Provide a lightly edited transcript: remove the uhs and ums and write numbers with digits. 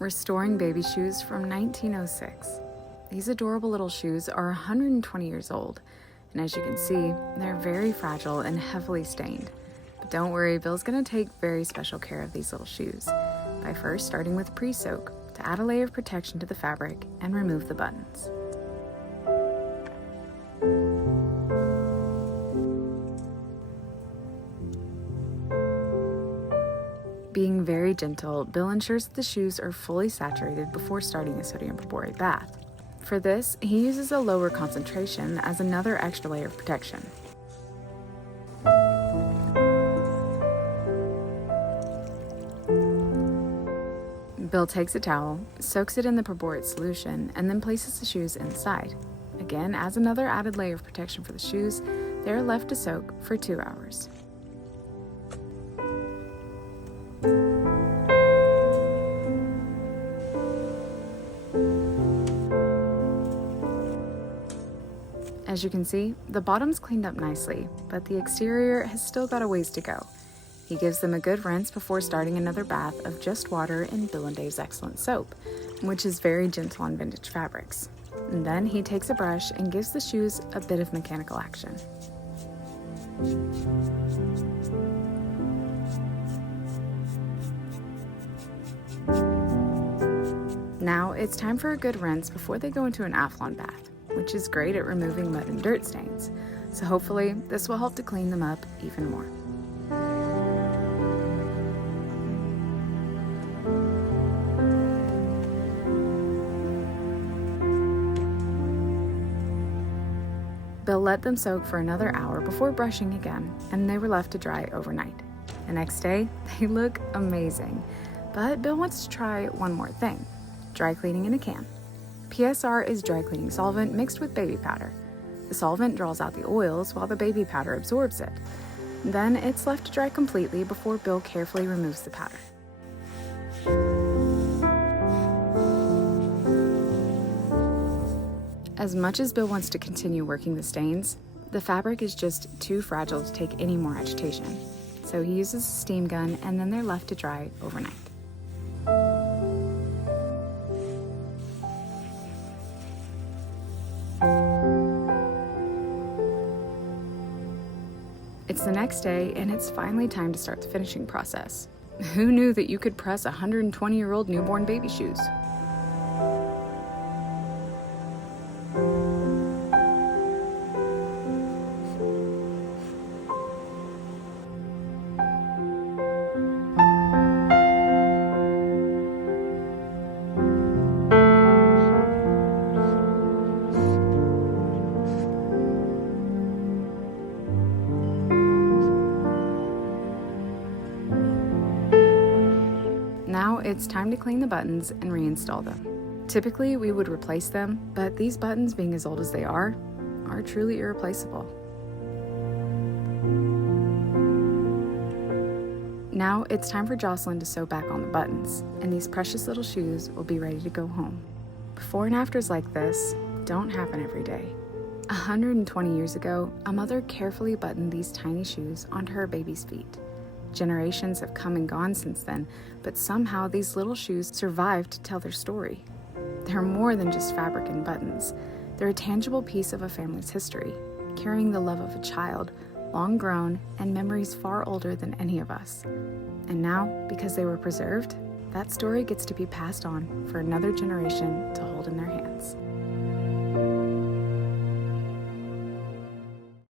Restoring baby shoes from 1906. These adorable little shoes are 120 years old, and as you can see, they're very fragile and heavily stained. But don't worry, Bill's gonna take very special care of these little shoes by first starting with pre-soak to add a layer of protection to the fabric and remove the buttons. Being very gentle, Bill ensures that the shoes are fully saturated before starting a sodium perborate bath. For this, he uses a lower concentration as another extra layer of protection. Bill takes a towel, soaks it in the perborate solution, and then places the shoes inside. Again, as another added layer of protection for the shoes, they are left to soak for 2 hours. As you can see, the bottom's cleaned up nicely, but the exterior has still got a ways to go. He gives them a good rinse before starting another bath of just water in Bill & Dave's Excellent Soap, which is very gentle on vintage fabrics. And then he takes a brush and gives the shoes a bit of mechanical action. Now it's time for a good rinse before they go into an Athlon bath, which is great at removing mud and dirt stains. So hopefully this will help to clean them up even more. Bill let them soak for another hour before brushing again, and they were left to dry overnight. The next day, they look amazing. But Bill wants to try one more thing: dry cleaning in a can. PSR is dry cleaning solvent mixed with baby powder. The solvent draws out the oils while the baby powder absorbs it. Then it's left to dry completely before Bill carefully removes the powder. As much as Bill wants to continue working the stains, the fabric is just too fragile to take any more agitation. So he uses a steam gun, and then they're left to dry overnight. It's the next day, and it's finally time to start the finishing process. Who knew that you could press 120-year-old newborn baby shoes? Now it's time to clean the buttons and reinstall them. Typically we would replace them, but these buttons, being as old as they are truly irreplaceable. Now it's time for Jocelyn to sew back on the buttons, and these precious little shoes will be ready to go home. Before and afters like this don't happen every day. 120 years ago, a mother carefully buttoned these tiny shoes onto her baby's feet. Generations have come and gone since then, but somehow these little shoes survived to tell their story. They're more than just fabric and buttons. They're a tangible piece of a family's history, carrying the love of a child, long grown, and memories far older than any of us. And now, because they were preserved, that story gets to be passed on for another generation to hold in their hands.